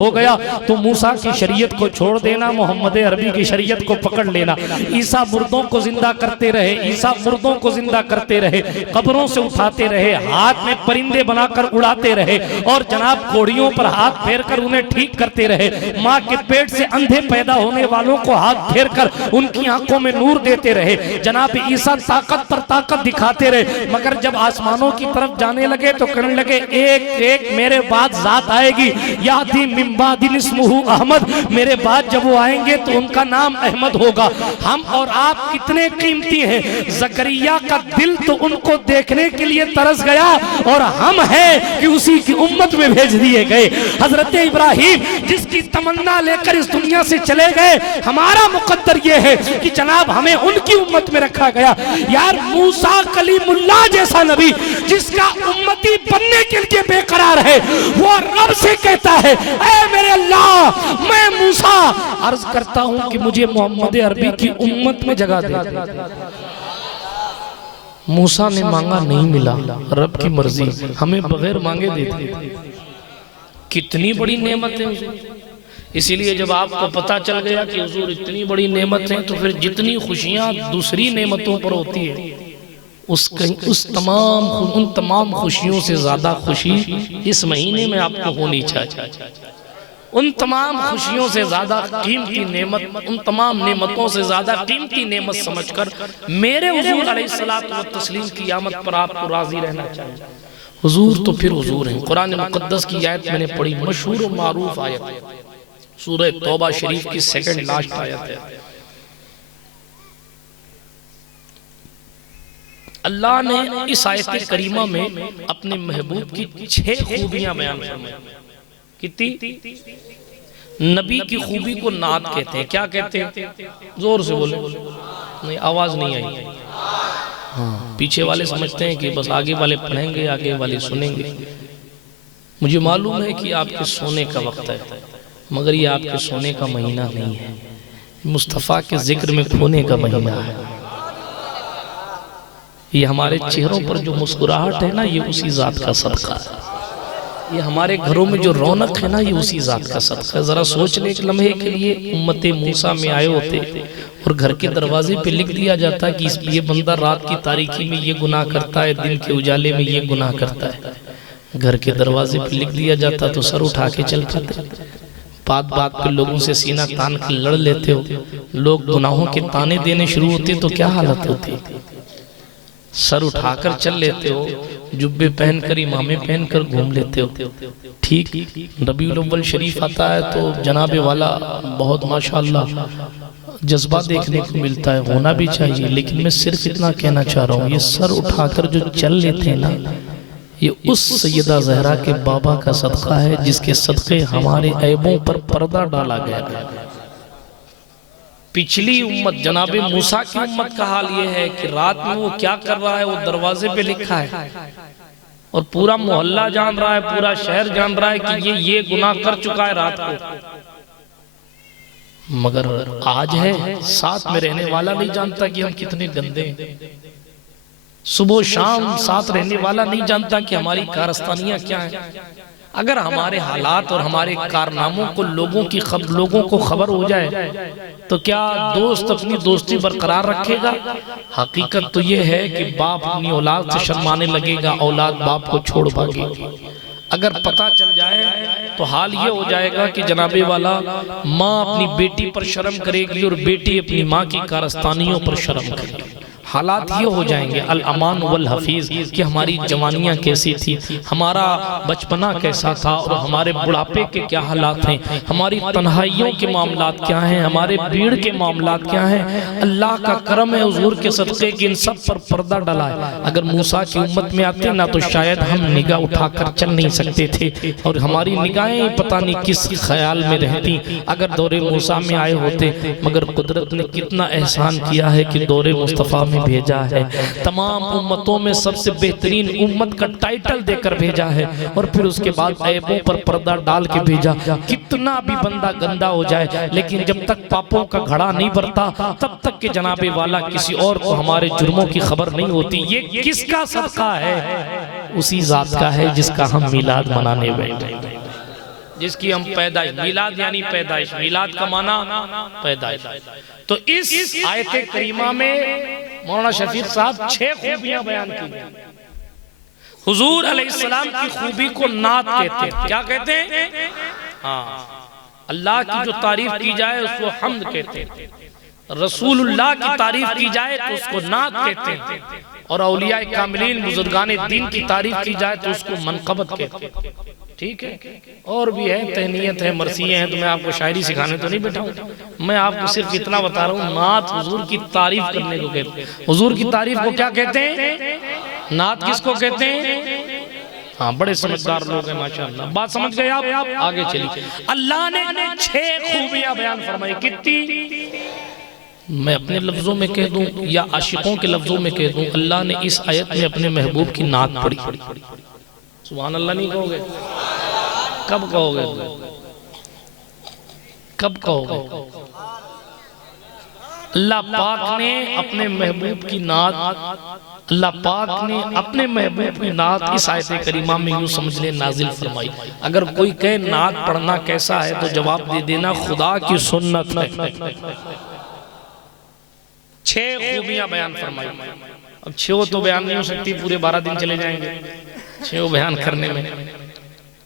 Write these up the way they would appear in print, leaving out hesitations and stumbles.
हो गया तो मूसा की शरीयत को छोड़ देना, मोहम्मद अरबी की शरीयत को पकड़ लेना। ईसा मुर्दों को जिंदा करते रहे, ईसा मुर्दों को जिंदा करते रहे, कब्रों से उठाते रहे, हाथ में परिंदे बनाकर उड़ाते रहे और जनाब घोड़ियों पर हाथ फेर कर उन्हें ठीक करते रहे। माँ के पेट से अंधे पैदा होने वालों को हाथ फेर कर उनकी आंखों में नूर देते रहे। जनाब ईसा ताकत पर ताकत दिखाते रहे, मगर जब आसमानों की तरफ जाने लगे तो कहने लगे एक एक मेरे बाद जात आएगी, यादी अहमद, मेरे बाद जब वो आएंगे तो उनका नाम अहमद होगा। हम और आप कितने कीमती हैं। जकरिया का दिल तो उनको देखने के लिए तरस गया और हम हैं कि उसी की उम्मत में भेज दिए गए। हजरत इब्राहिम जिसकी तमन्ना लेकर इस दुनिया से चले गए, हमारा मुकद्दर ये है कि जनाब हमें उनकी उम्मत में रखा गया। यार मूसा कलीमुल्लाह जैसा नबी जिसका उम्मती बनने के लिए बेकरार है, वो रब से कहता है मेरे अल्लाह, मैं मूसा अर्ज करता हूं कि मुझे मोहम्मद अरबी की उम्मत में जगह दे। मूसा ने मांगा, नहीं मिला, रब की मर्जी, हमें बगैर मांगे देते। कितनी बड़ी नेमत है। इसीलिए जब आपको पता चल गया कि हुजूर इतनी बड़ी नेमत है, तो फिर जितनी खुशियां दूसरी नेमतों पर होती है उन तमाम खुशियों से ज्यादा खुशी इस महीने में आपको होनी चाहिए। उन तमाम खुशियों से ज्यादा कीमती नेमत, उन तमाम नेमतों से ज्यादा कीमती नेमत समझकर मेरे हुजूर अलैहिस्सलातु व तस्लीम की आमद पर आपको राजी रहना चाहिए। हुजूर तो फिर हुजूर हैं। कुरान मुकद्दस की आयत मैंने पढ़ी, मशहूर और मारूफ आयत, सूरह तौबा शरीफ की सेकंड लास्ट आयत है। अल्लाह ने इस आयत करीमा में अपने महबूब की 6 खूबियां बयान फरमाई। कितनी? नबी की खूबी को नात कहते हैं। क्या कहते हैं? जोर से बोले। नहीं, आवाज नहीं आई। हाँ, पीछे वाले समझते हैं कि बस आगे वाले पढ़ेंगे, आगे वाले सुनेंगे। मुझे मालूम है कि आपके सोने का वक्त है, मगर ये आपके सोने का महीना नहीं है, मुस्तफ़ा के जिक्र में खोने का महीना है। ये हमारे चेहरों पर जो मुस्कुराहट है ना, ये उसी जात का सदका है। ये हमारे घरों में जो रौनक है ना, ये उसी जात का सदका है। जरा सोच ले, एक लम्हे के लिए उम्मते मूसा में आए होते और घर के दरवाजे पे लिख दिया जाता कि ये बंदा रात की तारीकी में ये गुनाह करता है, दिन के उजाले में ये गुनाह करता है। घर के दरवाजे पे लिख दिया जाता तो सर उठा के चल पाते। बात बात पे लोगों से सीना तान कर लड़ लेते हो, लोग गुनाहों के ताने देने शुरू होते तो क्या हालत होती। सर उठाकर चल लेते हो, जुब्बे पहनकर, इमामे पहनकर घूम लेते हो। ठीक रबीउल अव्वल शरीफ आता है तो जनाबे वाला बहुत माशाअल्लाह जज्बा देखने को मिलता है, होना भी चाहिए। लेकिन मैं सिर्फ इतना कहना चाह रहा हूँ, ये सर उठाकर जो चल लेते हैं ना, ये उस सैयदा ज़हरा के बाबा का सदका है जिसके सदक़े हमारे ऐबों पर पर्दा डाला गया। पिछली उम्मत जनाबे मूसा की उम्मत का हाल ये है कि रात में वो क्या कर रहा है वो दरवाजे पे लिखा है और पूरा मोहल्ला जान रहा है, पूरा शहर जान रहा है कि ये गुनाह कर चुका है रात को। मगर आज है, साथ में रहने वाला नहीं जानता कि हम कितने गंदे हैं। सुबह शाम साथ रहने वाला नहीं जानता कि हमारी कारस्तानियां क्या है। अगर हमारे हालात और हमारे कारनामों को लोगों को खबर हो जाए तो क्या दोस्त अपनी दोस्ती बरकरार रखेगा? हकीकत तो ये है कि बाप अपनी औलाद से शर्माने लगेगा, औलाद बाप को छोड़ भागेगी। अगर पता चल जाए तो हाल ये हो जाएगा कि जनाबे वाला माँ अपनी बेटी पर शर्म करेगी और बेटी अपनी माँ की कारस्तानियों पर शर्म करेगी। हालात ये हो जाएंगे अल अमान वल हफीज कि हमारी जवानियाँ कैसी थी, हमारा बचपना कैसा था और हमारे बुढ़ापे के क्या हालात हैं, हमारी तन्हाइयों के मामलात क्या हैं, हमारे भीड़ के मामलात क्या हैं। अल्लाह का करम है हुजूर के सदक़े कि इन सब पर पर्दा डला है। अगर मूसा की उम्मत में आते ना तो शायद हम निगाह उठाकर चल नहीं सकते थे और हमारी निगाहें पता नहीं किस ख्याल में रहती अगर दौरे मूसा में आए होते। मगर कुदरत ने कितना एहसान किया है कि दौरे मुस्तफ़ा में भेजा है, तमाम उम्मतों में सबसे बेहतरीन उम्मत का टाइटल देकर भेजा है और फिर उसके बाद ऐबों पर पर्दा डाल के भेजा। कितना भी बंदा गंदा हो जाए, लेकिन जब तक पापों का घड़ा नहीं भरता तब तक के जनाबे वाला किसी और को हमारे जुर्मों की खबर नहीं होती। ये किसका सदका है? उसी जात का है जिसका हम मिलाद मनाने बैठे। जिसकी हम पैदाइश, मिलाद यानी पैदाइश, मिलाद का माना पैदाइश। तो इस आयत करीमा में मौलाना शफीक साहब 6 खूबियां बयान की। हुजूर अलैहिस्सलाम की खूबी को नात कहते हैं। क्या कहते हैं? हाँ, अल्लाह की जो तारीफ की जाए उसको हम्द कहते हैं, रसूलुल्लाह की तारीफ की जाए तो उसको नात कहते हैं, और औलिया कामिलीन बुजुर्गान दीन की तारीफ की जाए तो उसको मनकबत कहते हैं। ठीक है, और भी है, तहनीयत है, मरसिये हैं, तो मैं आपको शायरी सिखाने तो नहीं बैठा हूँ, मैं आपको सिर्फ इतना बता रहा हूँ, नात हुजूर की तारीफ करने को कहते हैं। हुजूर की तारीफ को क्या कहते हैं? नात किसको कहते हैं? हाँ, बड़े समझदार लोग हैं माशाअल्लाह, बात समझ गए आप? आगे चलिए। अल्लाह ने 6 खूबियां बयान फरमाई। कितनी? मैं अपने लफ्जों में कह दूं या आशिकों के लफ्जों में कह दूं, अल्लाह ने इस आयत में अपने महबूब की नात पढ़ी। सुभान अल्लाह नहीं कहोगे? कब कहोगे? कब कहोगे? अल्लाह पाक ने अपने महबूब की नात, अल्लाह पाक ने अपने महबूब की नात इस आयत करीमा में यूं समझ ले नाजिल फरमाई। अगर कोई कहे नात पढ़ना कैसा है तो जवाब दे देना खुदा की सुन्नत है। 6 खूबियां बयान फरमाई। अब 6 तो बयान नहीं हो सकती, पूरे 12 दिन चले जाएंगे 6 बयान करने में।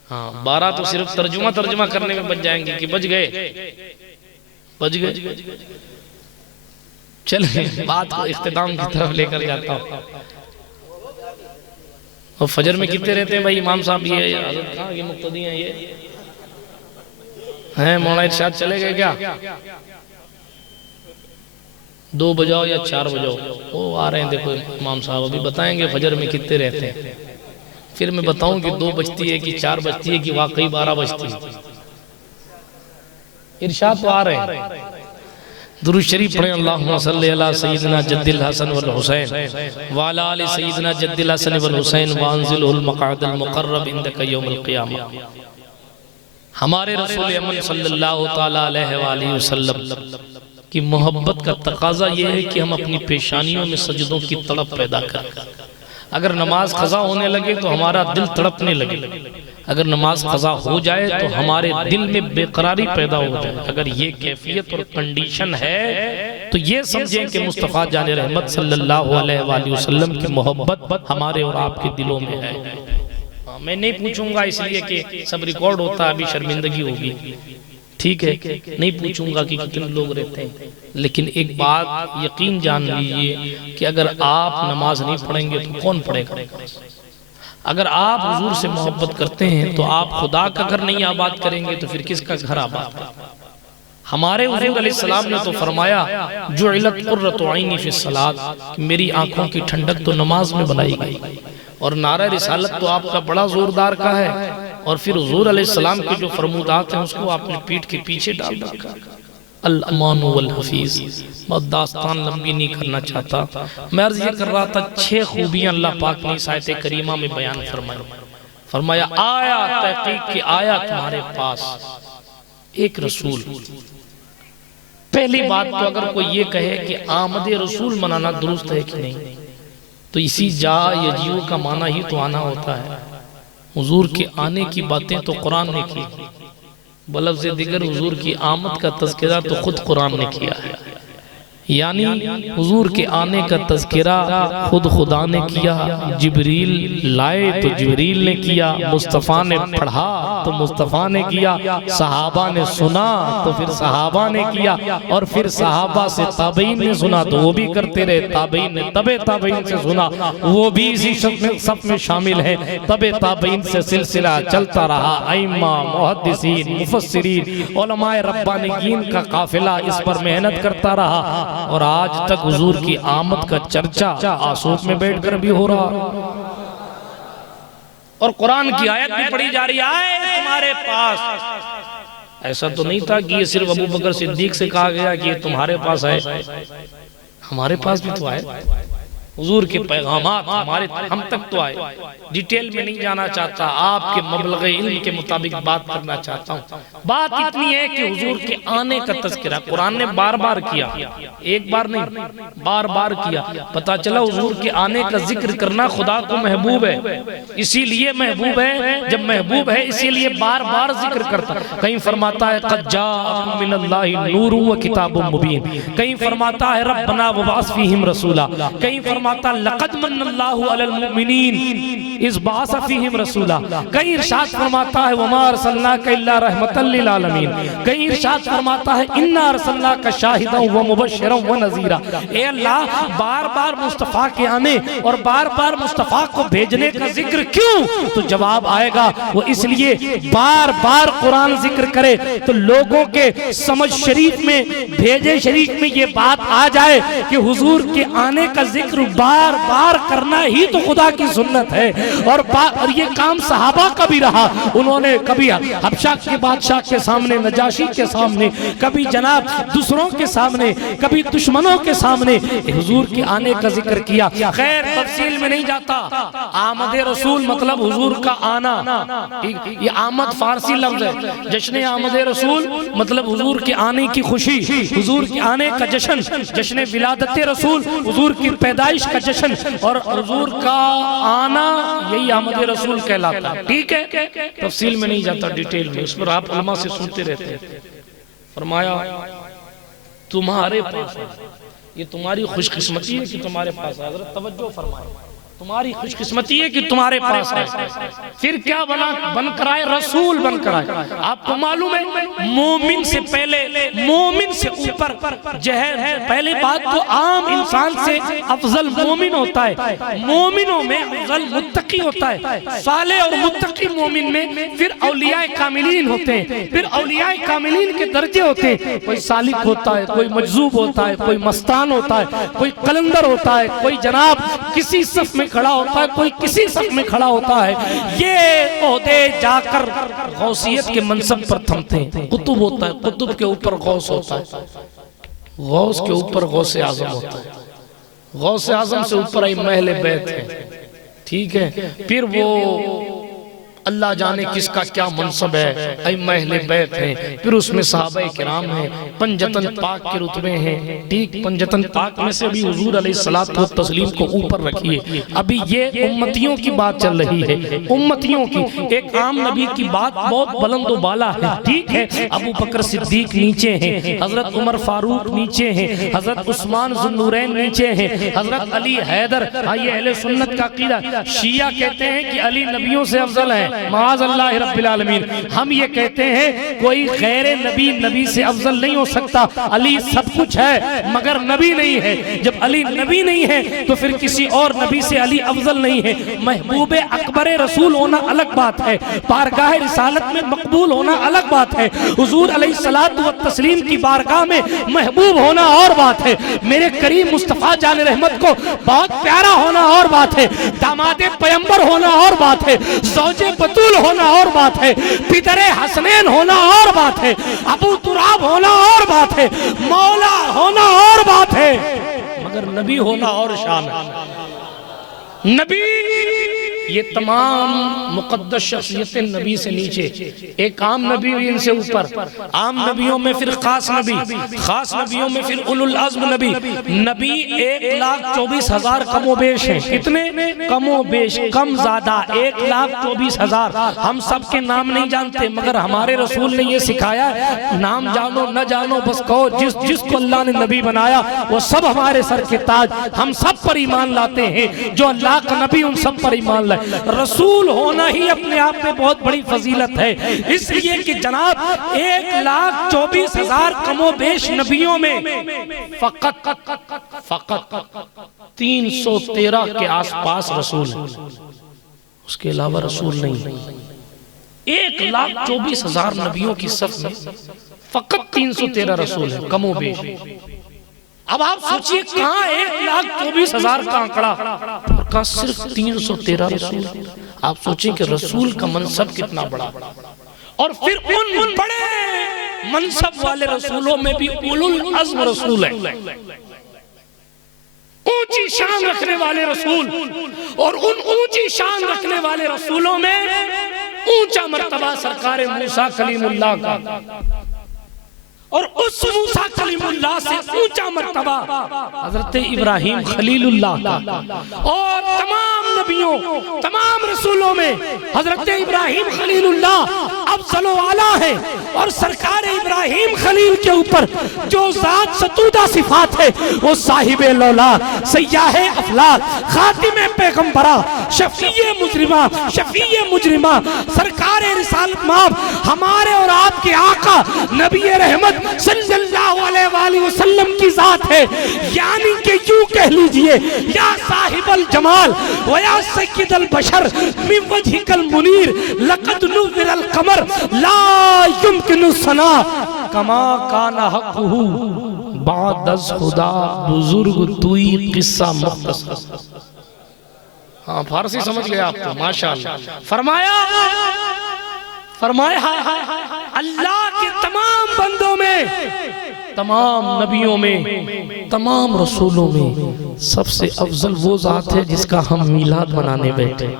हाँ, 12 तो सिर्फ तर्जुमा करने में बच जाएंगे कि बच गए? बच गए। चलिए बात को इख्तिताम की तरफ लेकर जाता हूँ। और फजर में कितने रहते हैं भाई इमाम साहब? ये हज़रत कहाँ के मुक्तदी हैं? ये हैं मौलाना इरशाद चले गए क्या? 2 बजाओ या 4 बजाओ, वो आ रहे हैं, देखो इमाम साहब अभी बताएंगे फजर में कितने रहते हैं। फिर मैं बताऊं कि 2 बजती है कि 4 बजती है कि वाकई 12 बजती है। इरशाद तो आ रहे हैं। दुरूद शरीफ पढ़ें, अल्लाहुम्मा सल्ली अला सय्यिदिना जद्दिल हसन वल हुसैन व अला आलि सय्यिदिना जद्दिल हसन वल हुसैन व अंज़िलहुल मक़अदल मुक़र्रब इंदका यौमल क़ियामा। हमारे रसूल अमन सल्लल्लाहु तआला अलैहि व आलिहि वसल्लम की मोहब्बत का तकाजा ये है कि हम अपनी पेशानियों में सजदों की तड़प पैदा करें। अगर नमाज क़ज़ा होने लगे तो हमारा दिल तड़पने लगे, अगर नमाज क़ज़ा हो जाए तो हमारे दिल में बेकरारी पैदा हो जाए। अगर ये कैफियत और कंडीशन है तो ये समझें कि मुस्तफ़ा जाने रहमत सल्लल्लाहु अलैहि वसल्लम की मोहब्बत हमारे और आपके दिलों में है। मैं नहीं पूछूंगा इसलिए कि सब रिकॉर्ड होता है, अभी शर्मिंदगी होगी, ठीक है, नहीं पूछूंगा कि कितने लोग रहते हैं, लेकिन एक बात यकीन जान लीजिए कि अगर आप नमाज नहीं पढ़ेंगे तो कौन पढ़ेगा? अगर आप हुजूर से मोहब्बत करते हैं तो आप खुदा का घर नहीं आबाद करेंगे तो फिर किसका घर आबाद? हमारे हुजूर अलैहिस्सलाम ने तो फरमाया जुइलत कुर्रतु ऐनी फिस्सलात, मेरी आंखों की ठंडक तो नमाज में बनाई गई। और नारा रिसालत तो आपका बड़ा जोरदार का है, और फिर हुजूर अलैहिस्सलाम के जो फरमूदात हैं उसको आपने पीठ के पीछे डाल रखा। अल अमान वल हफीज। बहुत दास्तान लंबी नहीं करना चाहता, मैं अर्ज ये कर रहा था 6 खूबियां अल्लाह पाक ने इस आयत करीमा में बयान फरमाई। फरमाया आया तहकीक की आया तुम्हारे पास एक रसूल। पहली बात तो अगर कोई ये कहे कि आमद रसूल मनाना दुरुस्त है कि नहीं, तो इसी जा यजीउ का माना ही तो आना होता है। हुजूर के आने की बातें तो कुरान ने की, बलफ़्ज़ दिगर हुजूर की आमद का तज़किरा तो खुद कुरान ने किया है। यानी हुजूर के आने का तज़किरा खुद खुदा ने किया, जिब्रील लाए तो जिब्रील ने किया, मुस्तफ़ा ने पढ़ा तो मुस्तफ़ा ने किया, सहाबा ने सुना तो फिर सहाबा ने किया, और फिर सहाबा से ताबईन ने सुना तो वो भी करते रहे, ताबईन ने तबे ताबईन से सुना वो भी इसी सब में शामिल है। तबे ताबईन से सिलसिला चलता रहा, अइम्मा मुहद्दिसीन मुफस्सिरीन उलमाए रब्बानीयीन का काफिला इस पर मेहनत करता रहा, और आज तक हुजूर की आमद का चर्चा आसूक में बैठकर भी हो रहा, और कुरान की आयत भी पढ़ी जा रही है तुम्हारे पास। ऐसा तो नहीं था कि ये सिर्फ अबू बकर सिद्दीक से कहा गया कि ये तुम्हारे पास है, हमारे पास भी तो है। हुजूर के पैगामात हमारे हम तक तो आए। डिटेल में नहीं जाना चाहता, आपके मबलग़ इल्म के मुताबिक बात करना चाहता हूँ। बात इतनी है कि हुजूर के आने का तज़किरा कुरान ने बार बार किया, एक बार नहीं बार बार किया। पता चला हुजूर के आने का जिक्र करना खुदा को महबूब है, इसीलिए महबूब है। जब महबूब है इसीलिए बार बार जिक्र करता। कहीं फरमाता है क़द जाअकुम मिनल्लाहि नूरुन व किताबुम मुबीन, कहीं फरमाता है रब्बना वबअस फीहिम रसूला, कहीं फरमाता लक़द मन्नल्लाहु अलल मुमिनीन इज़ बअस फीहिम रसूला, कहीं इरशाद फरमाता है वमा अरसलनाका इल्ला रहमतल लिल आलमीन, कहीं इरशाद फरमाता है इन्ना अरसलनाका शाहिदन व मुबश्शिरन व नज़ीरा। ए अल्लाह, बार बार मुस्तफ़ा के आने और बार बार मुस्तफ़ा को भेजने का जिक्र क्यों? तो जवाब आएगा वो इसलिए बार बार कुरान जिक्र करे तो लोगों के समझ शरीफ में, भेजे शरीफ में ये बात आ जाए कि हुजूर के आने का जिक्र बार बार करना ही तो खुदा की सुन्नत है। और ये काम सहाबा का भी रहा। उन्होंने कभी हबशा के बादशाह के सामने, नजाशी के सामने, कभी जनाब दूसरों के सामने, कभी दुश्मनों के सामने हुजूर के आने का जिक्र किया। खैर तफसील में नहीं जाता। आमद रसूल मतलब हुजूर का आना, ये आमद फारसी लफ्ज है। जश्न आमद रसूल मतलब हुजूर के आने की खुशी, हुजूर के आने का जश्न, जश्न विलादत रसूल, हुजूर की पैदाइश का जश्न, और हुजूर का आना यही आमद रसूल कहलाता है। ठीक है, तफसील में नहीं जाता, डिटेल में, उस पर आप उलमा से सुनते रहते हैं। फरमाया तुम्हारे पास, ये तुम्हारी खुशकिस्मती है कि तुम्हारे पास है। हज़रत तवज्जो फरमाए, तुम्हारी खुशकिस्मती है कि तुम्हारे पास है। फिर क्या बनकर आए? रसूल बनकर आए। आपको मालूम है मोमिन से पहले, मोमिन से ऊपर जहर है। पहले बात तो आम इंसान से अफजल मोमिन होता है, मोमिनों में अफजल मुत्तकी होता है। साले और मुत्तकी मोमिन में फिर औलियाए कामिलीन होते हैं, फिर औलियाए कामिलीन के दर्जे होते हैं। कोई सालिक होता है, कोई मजजूब होता है, कोई मस्तान होता है, कोई कलंदर होता है, कोई जनाब किसी सफ में खड़ा होता है, कोई किसी सफ में खड़ा होता है। ये ओहदे जाकर गौसियत के मनसब पर थमते हैं। कुतुब होता है, कुतुब के ऊपर गौस होता है, गौस के ऊपर गौसे आजम होता है, गौसे आजम से ऊपर आई महल बैत है। ठीक है, फिर वो अल्लाह जाने किसका क्या मनसब है, ऐ महल बैत है। फिर उसमें सहाबाए किराम हैं, पंजतन पाक के रुतबे हैं। ठीक, पंजतन पाक में से अभी हुजूर अलैहिस्सलातु व तस्लीम को ऊपर रखिए। अभी ये उम्मतियों की बात चल रही है, उम्मतियों की। एक आम नबी की बात बहुत बुलंद व बाला है। ठीक है, अबू बकर सिद्दीक नीचे हैं, हजरत उमर फारूक नीचे हैं, हजरत उस्मान ज़ुन्नूरैन नीचे हैं, हजरत अली हैदर। ये अहले सुन्नत का अकीदा। शिया कहते हैं कि अली नबियों से अफजल है, माअज़ल्लाह रब्बिल आलमीन। हम ये कहते हैं कोई गैर नबी नबी से अफजल नहीं हो सकता। अली सब कुछ है मगर नबी नहीं है। जब अली नबी नहीं है तो फिर किसी और नबी से अली अफजल नहीं है। महबूब अकबर रसूल होना अलग बात है, बारगाह रिसालत में मकबूल होना अलग बात है। हुजूर अलैहिस्सलातु व तस्लीम की बारगाह में महबूब होना और बात है। मेरे करीम मुस्तफ़ा जान रहमत को बहुत प्यारा होना और बात है। दामादे पैगंबर होना और बात है, ज़ौजे बतूल होना और बात है, पितरे हसनैन होना और बात है, अबू तुराब होना और बात है, मौला होना और बात है, मगर नबी होना और शान है। नबी ये तमाम मुक़द्दस शख्सियतें नबी से नीचे, एक आम नबी इनसे ऊपर, आम नबियों में फिर खास नबी, खास नबियों में फिर उलुल अज़्म नबी। नबी 1,24,000 कमोबेश हैं। कितने? कमोबेश, कम ज्यादा 1,24,000। हम सब के नाम नहीं जानते मगर हमारे रसूल ने ये सिखाया है, नाम जानो न जानो बस कहो जिसको अल्लाह ने नबी बनाया वो सब हमारे सर के ताज। हम सब पर ईमान लाते हैं, जो अल्लाह का नबी उन सब पर ईमान लाए। रसूल होना ही अपने आप में बहुत बड़ी फजीलत है, इसलिए कि जनाब 1,24,000 कमोबेश नबियों में फकत 313 के आसपास रसूल है, उसके अलावा रसूल नहीं। 1,24,000 नबियों की सफ में फकत 313 रसूल है कमोबेश। अब आप सोचिए कहाँ 1,24,000 का आंकड़ा का सिर्फ 313 रसूल। आप सोचिए कि रसूल का मनसब कितना बड़ा, और फिर उन बड़े मनसब वाले रसूलों में भी उलुल अज़्म रसूल है, ऊंची ऊंची शान रखने वाले रसूल, और उन ऊंची शान रखने वाले रसूलों में ऊंचा मर्तबा सरकार मूसा कलीमुल्लाह का, और उस मूसा कलीमुल्लाह से ऊंचा मर्तबा हजरत इब्राहिम खलीलुल्लाह का, और तमाम नबियों तमाम रसूलों में हजरत इब्राहिम खलीलुल्लाह अफजल व आला है। और सरकार इब्राहिम खलील के ऊपर जो जात सतूदा सिफात है वो साहिब लौला सय्याह अफलाक खातिम पैगंबरा शफीए मुजरिमा शफीए मुजरिमा सरकार रिसालत माब हमारे और आपके आका नबी रहमत सल्लल्लाहु अलैहि वसल्लम की जात है। यानी कि यूं कह लीजिए, या साहिबल जमाल व या सय्यदल बशर मिन वजहिकल मुनीर लक़द नुज़िरल कमर ला युमकिनु सना कमा काना हक़्क़ुहु बादस खुदा बुजुर्ग तुई किस्सा मुख्तसर। हाँ, फारसी समझ गए आप तो, माशाअल्लाह। फरमाया अल्लाह के तमाम बंदों में, तमाम नबियों में, तमाम रसूलों में सबसे अफजल वो जात है जिसका हम मिलाद मनाने बैठे।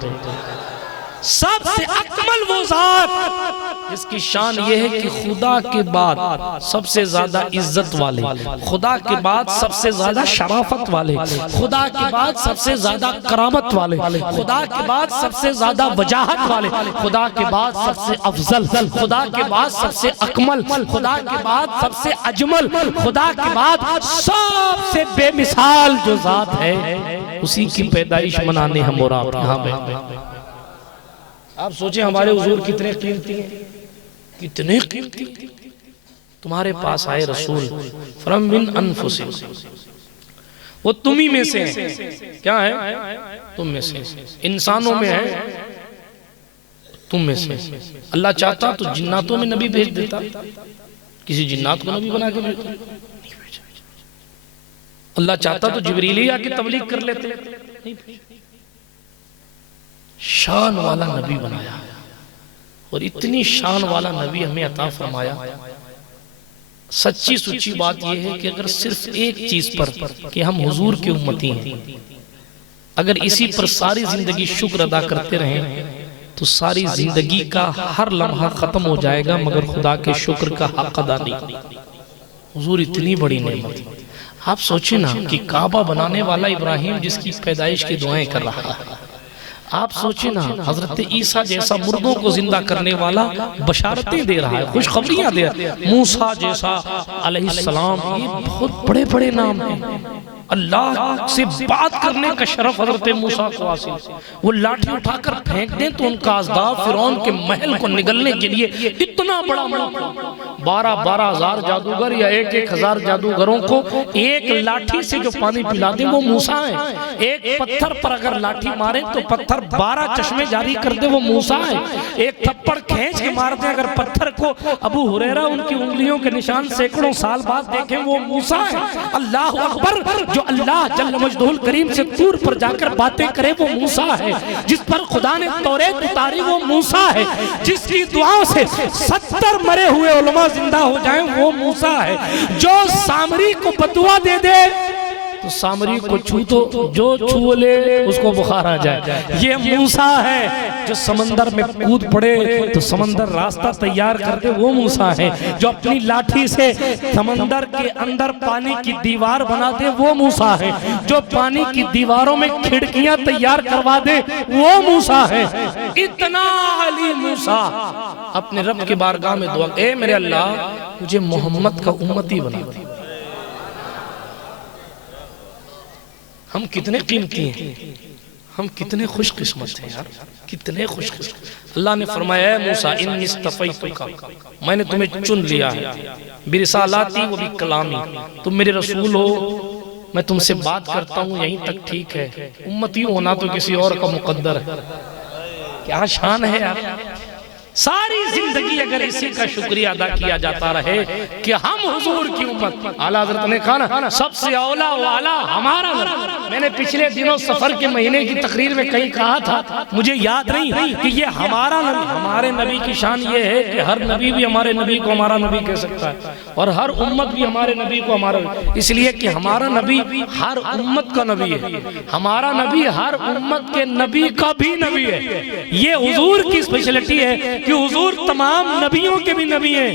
सबसे अकमल वो जात जिसकी शान ये है कि खुदा के बाद सबसे ज्यादा इज्जत वाले, खुदा के बाद सबसे ज्यादा शराफत वाले, खुदा के बाद सबसे ज्यादा करामत वाले, खुदा के बाद सबसे ज्यादा वजाहत वाले, खुदा के बाद सबसे अफजल, खुदा के बाद सबसे अकमल, खुदा के बाद सबसे अजमल, खुदा के बाद सबसे बेमिसाल जो जात है उसी की पैदाइश मनाने हम और आप यहाँ बैठे। आप सोचे हमारे हुजूर कितने कीमती हैं, कितने कीमती। तुम्हारे पास आए रसूल फ्रम मिन अनफुसिकुम, वो तुम्ही में से हैं। क्या है? तुम में से, इंसानों में है, तुम में से। अल्लाह चाहता तो जिन्नातों में नबी भेज देता, किसी जिन्नात को नबी बना के भेजता। अल्लाह चाहता तो जिब्रील ही आके तबलीग कर लेते। शान वाला नबी बनाया, और इतनी शान वाला नबी हमें अता फरमाया। सच्ची सुच्ची बात यह है कि अगर सिर्फ एक चीज पर कि हम हुजूर के उम्मती हैं, अगर इसी पर सारी जिंदगी शुक्र अदा करते रहें तो सारी जिंदगी का हर लम्हा खत्म हो जाएगा, मगर खुदा के शुक्र का हक अदा नहीं। हुजूर इतनी बड़ी नेमत। आप सोचे ना कि काबा बनाने वाला इब्राहिम जिसकी पैदाइश की दुआएं कर रहा है, आप सोचे ना हजरत ईसा जैसा मुर्दों को जिंदा करने वाला बशारतें दे रहा है, खुशखबरियां दे रहा है, मूसा जैसा अलैहिस्सलाम, ये बहुत बड़े बड़े नाम हैं। अल्लाह से बात करने का शरफ हजरत मूसा को हासिल। वो लाठी उठाकर फेंक दें तो उनका अज़दाब फिरौन के महल को निगलने के लिए इतना बड़ा 12,000 जादूगर या 1,000 जादूगरों को एक लाठी से जो पानी पिला दे वो मूसा है। एक पत्थर पर अगर लाठी मारे तो पत्थर 12 चश्मे जारी कर दे वो मूसा है। एक थप्पड़ खींच के मार दे अगर पत्थर को, अबू हुरैरा उनकी उंगलियों के निशान सैकड़ों साल बाद देखें वो मूसा है। अल्लाह अकबर, जो अल्लाह जल्ल मजदूल करीम से तूर पर जाकर बातें करे वो मूसा है। जिस पर खुदा ने तौरेत उतारी वो मूसा है। जिसकी दुआओं से 70 मरे हुए उलमा जिंदा हो जाएं वो मूसा है। जो सामरी को बदुआ दे दे तो सामरी को छू तो जो छू ले उसको बुखार आ जाए, ये मूसा है। जो समंदर में कूद पड़े तो समंदर रास्ता तैयार कर दे वो मूसा है। जो अपनी लाठी से समंदर के अंदर पानी की दीवार बना दे वो मूसा है। जो पानी की दीवारों में खिड़कियां तैयार करवा दे वो मूसा है। इतना अली मूसा अपने रब के बारगाह में दुआ, ए मेरे अल्लाह मुझे मोहम्मद का उम्मती बना दे। हम कितने कीमती हैं, हम कितने खुशकिस्मत हैं यार, कितने खुशकिस्मत। अल्लाह ने फरमाया है मूसा इन्नी इस्तफ़ैतुका, मैंने तुम्हें चुन लिया है, बिरिसालाती व बिकलामी, तुम मेरे रसूल हो, मैं तुमसे बात करता हूँ यहीं तक ठीक है, उम्मती होना तो किसी और का मुकद्दर है। क्या शान है यार, सारी जिंदगी अगर इसी का शुक्रिया अदा किया जाता रहे कि हम हुजूर की उम्मत, आला हज़रत ने कहा ना सबसे औला वाला हमारा नबी। मैंने पिछले दिनों सफर के महीने की तकरीर में कहीं कहा था, मुझे याद नहीं कि ये हमारा नबी, हमारे नबी की शान ये है कि हर नबी भी हमारे नबी को हमारा नबी कह सकता है और हर उम्मत भी हमारे नबी को हमारा, इसलिए कि हमारा नबी हर उम्मत का नबी है, हमारा नबी हर उम्मत के नबी का भी नबी है। ये हुजूर की स्पेशलिटी है कि हुजूर तमाम नबियों के भी नबी हैं,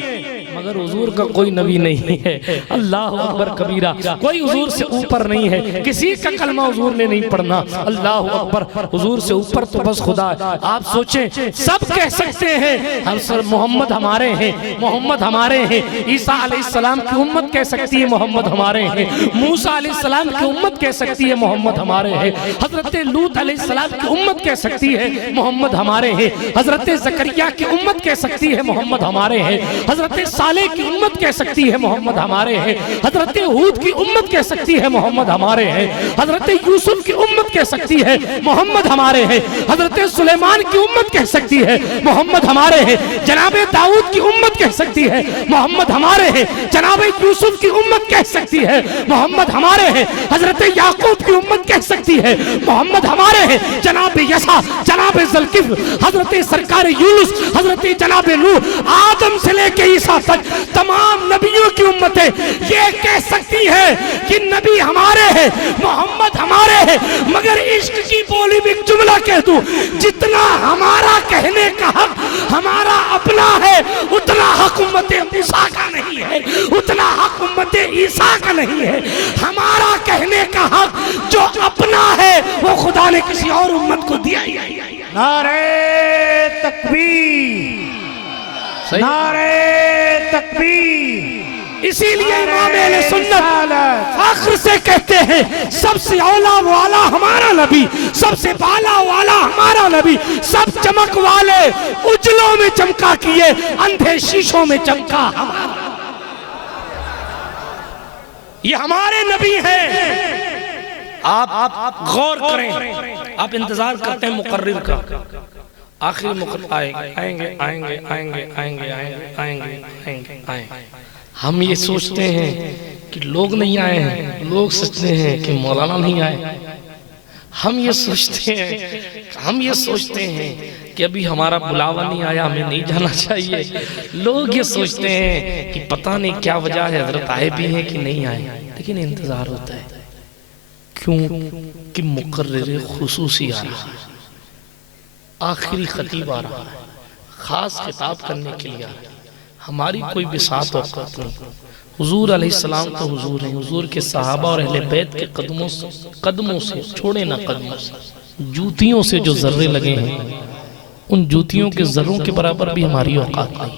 मगर हुजूर का कोई नबी नहीं है। अल्लाह अकबर कबीरा, कोई हुजूर से ऊपर नहीं है, किसी का कलमा हुजूर ने नहीं पढ़ना। अल्लाह अकबर, हुजूर से ऊपर तो बस खुदा है। आप सोचें, सब कह सकते हैं हम सर मोहम्मद हमारे हैं, मोहम्मद हमारे हैं, ईसा अलैहिस्सलाम की उम्मत कह सकती है मोहम्मद हमारे हैं, मूसा अलैहिस्सलाम की उम्मत कह सकती है मोहम्मद हमारे हैं, हजरत लूत अलैहिस्सलाम की उम्मत कह सकती है मोहम्मद हमारे हैं, हजरत ज़करिया की उम्मत कह सकती है मोहम्मद हमारे हैं, हजरत सालेह की उम्मत कह सकती है मोहम्मद हमारे हैं, हजरत हूद की उम्मत कह सकती है मोहम्मद हमारे हैं, हजरत यूसुफ की उम्मत कह सकती है मोहम्मद हमारे हैं, हजरत सुलेमान की उम्मत कह सकती है मोहम्मद हमारे हैं, जनाबे दाऊद की उम्मत कह सकती है मोहम्मद हमारे हैं, जनाबे यूसुफ की उम्मत कह सकती है मोहम्मद हमारे हैं, हजरत याकूब की उम्मत कह सकती है मोहम्मद हमारे हैं, जनाब यसा, जनाब ज़ुल्किफ्ल, हजरत सरकार यूनुस, हजरत जनाब नूह, आदम से लेके ईसा तक तमाम नबियों की उम्मतें ये कह सकती है कि नबी हमारे हैं, मोहम्मद हमारे हैं, मगर इश्क की बोली में जुमला कह दूं, जितना हमारा कहने का हक हमारा अपना है, उतना हक उम्मते मूसा का नहीं है, उतना हक उम्मते ईसा का नहीं है। हमारा कहने का हक जो अपना है वो खुदा ने किसी और उम्मत को दिया ही नहीं। नारे तकबीर, नारे तकबीर। इसीलिए इमाम अहले सुन्नत फख्र से कहते हैं सबसे औला वाला हमारा नबी, सबसे बाला वाला हमारा नबी, सब चमक वाले उजलों में चमका किए, अंधे शीशों में चमका हमारा, ये हमारे नबी हैं। आप गौर करें, आप इंतजार करते हैं मुकर्रिर का, आखिर मुकर्रिर आएंगे आएंगे आएंगे आएंगे आएंगे आएंगे आएंगे आएंगे। हम ये सोचते हैं कि लोग नहीं आए हैं, लोग सोचते हैं कि मौलाना नहीं आए। हम ये सोचते हैं कि अभी हमारा बुलावा नहीं आया, हमें नहीं जाना चाहिए। लोग ये सोचते हैं कि पता नहीं क्या वजह है, हजरत आए भी हैं कि नहीं आए, लेकिन इंतजार होता है। क्यों कि मुकर्रिर खुसूसी आ रहा है, आखिरी खतीब आ रहा है, खास खिताब करने के लिए आ रहा है। हमारी कोई बिसात औकात नहीं। हुजूर अलैहिस्सलाम तो हुजूर हैं, हुजूर के सहाबा और अहले बैत के कदमों से छोड़े ना कदमों से, जूतियों से जो जर्रे लगे हैं, उन जूतियों के जर्रों के बराबर भी हमारी औकात नहीं।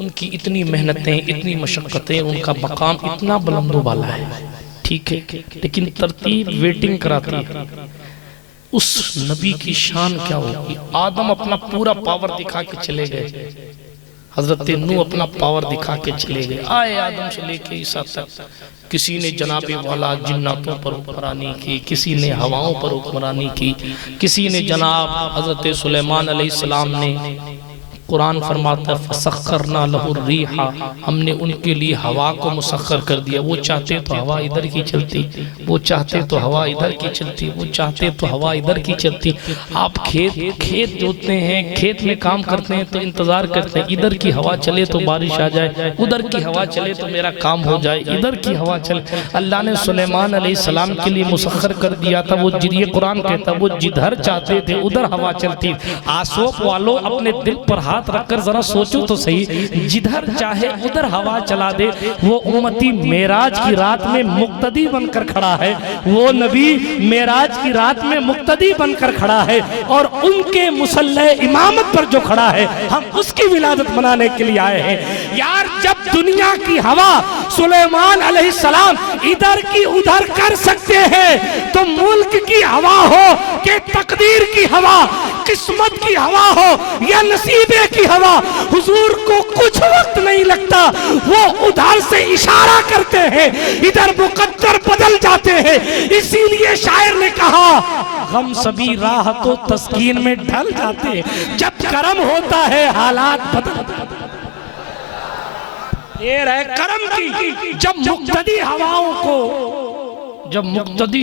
उनकी इतनी मेहनतें, इतनी मशक्क़तें, उनका मकाम इतना बुलंदो वाला है, ठीक है, लेकिन तरतीब वेटिंग कराती है। उस नबी की शान क्या होगी? आदम अपना पूरा पावर दिखा के चले गए, हजरत नूह अपना पावर दिखा के चले गए, आए आदम से लेके ईसा तक। किसी ने जनाबे वाला जिन्नातों पर हुक्मरानी की, किसी ने हवाओं पर हुक्मरानी की, किसी ने जनाब हजरत सुलेमान अलैहिस्सलाम ने, कुरान फरमाता है फसख्खरना लहु रिहा, हमने उनके लिए हवा को मुसख्खर कर दिया। वो चाहते तो हवा इधर की चलती, वो चाहते तो हवा इधर की चलती, वो चाहते तो हवा इधर की चलती। आप खेत जोतते हैं, खेत में काम करते हैं तो इंतजार करते हैं इधर की हवा चले तो बारिश आ जाए, उधर की हवा चले तो मेरा काम हो जाए, इधर की हवा चले। अल्लाह ने सुलेमान अलैहिस्सलाम के लिए मुसख्खर कर दिया था। वो ये कुरान कहता वो जिधर चाहते थे उधर हवा चलती। आसोप वालों अपने दिल पर हाथ रखकर जरा सोचो तो सही, जिधर चाहे उधर हवा चला दे। वो उम्मती मेराज की रात में मुक्तदी बनकर खड़ा है, वो नबी मेराज की रात में मुक्तदी बनकर खड़ा है, और उनके मुसल्ले इमामत पर जो खड़ा है, हम उसकी विलादत मनाने के लिए आए हैं। यार जब दुनिया की हवा सुलेमान अलैहिस्सलाम इधर की उधर कर सकते हैं, तो मुल्क की हवा हो कि तकदीर की हवा, किस्मत की हवा हो या नसीबे की हवा, हुजूर को कुछ वक्त नहीं लगता। वो उधर से इशारा करते हैं, इधर मुकद्दर बदल जाते हैं। इसीलिए शायर ने कहा गम सभी राह तो तस्कीन में ढल जाते, जब करम होता है हालात बदल। ये रहे करम की, जब मुक्तदी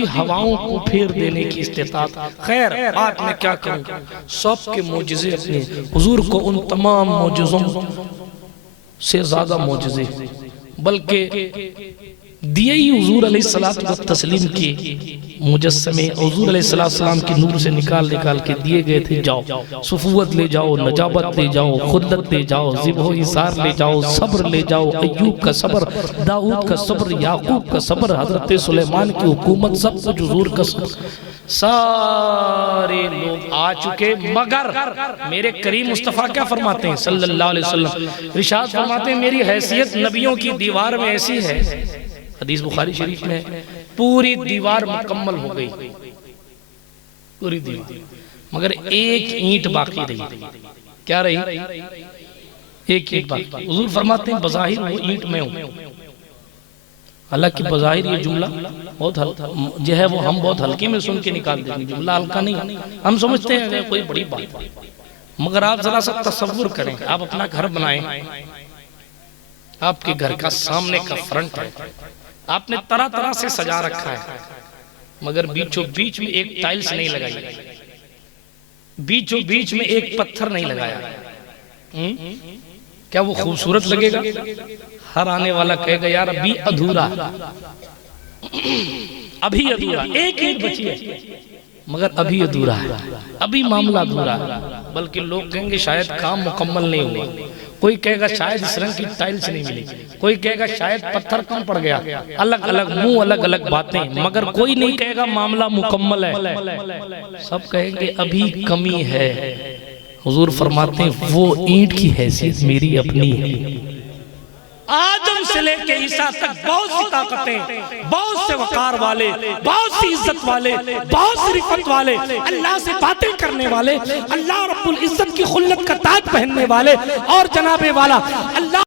हवाओं को फेर देने की इस्तिताअत। खैर बात मैं क्या करूं, सबके मोजिज़े अपने हुजूर को उन तमाम मोजिज़ों से ज्यादा मोजिज़े बल्कि दिए ही हुजूर अलैहिस्सलातु वस्सलाम की मुजस्समे हुजूर अलैहिस्सलाम की नूर से निकाल के दिए गए थे। जाओ सुफुवत ले जाओ, नजाबत ले जाओ, खुल्लत ले जाओ, ज़िबो इसार ले जाओ, सब्र ले जाओ, अय्यूब का सब्र, दाऊद का सब्र, याकूब का सब्र, हजरत सुलेमान की हुकूमत, सब कुछ हुजूर का सब्र। सारे लोग आ चुके, मगर मेरे करीम मुस्तफ़ा क्या फरमाते हैं सल्लल्लाहु अलैहि वसल्लम, इरशाद फरमाते हैं मेरी हैसियत नबियों की दीवार में ऐसी है, हदीस बुखारी शरीफ में, पूरी दीवार मुकम्मल हो गई, पूरी दीवार, मगर एक ईंट बाकी रही। क्या रही? एक ईंट बाकी। हुजूर फरमाते हैं बज़ाहिर वो ईंट में हूं, हालांकि बज़ाहिर ये जुमला बहुत हल्का जो है वो हम बहुत हल्के में सुन के निकाल देते हैं, जुमला हल्का नहीं, हम समझते हैं कोई बड़ी बात, मगर आप जरा सा तसव्वुर करें, आप अपना घर बनाएं, आपके घर का सामने का फ्रंट है, आपने तरह तरह से सजा रखा है, मगर बीचों बीच में एक टाइल्स नहीं लगाई, बीचों बीच में एक पत्थर नहीं लगाया, क्या वो खूबसूरत लगेगा? हर आने वाला कहेगा यार अभी अधूरा, अभी अधूरा, एक ईंट बची है मगर अभी अधूरा है, अभी मामला अधूरा है। बल्कि लोग कहेंगे शायद काम मुकम्मल नहीं हुआ, कोई कहेगा शायद इस रंग की टाइल्स नहीं मिली, कोई कहेगा शायद पत्थर कम पड़ गया, अलग अलग मुंह, अलग अलग बातें, मगर कोई नहीं कहेगा मामला मुकम्मल है, सब कहेंगे अभी कमी है। हुजूर फरमाते हैं वो ईंट की हैसियत मेरी अपनी है। आदम से लेके ईसा तक बहुत सी ताकतें, बहुत से वकार वाले, बहुत सी इज्जत वाले, बहुत सी रिफत वाले, अल्लाह से बातें करने वाले, अल्लाह रब्बुल इज्जत की खुल्लत का ताज पहनने वाले, और जनाबे वाला अल्लाह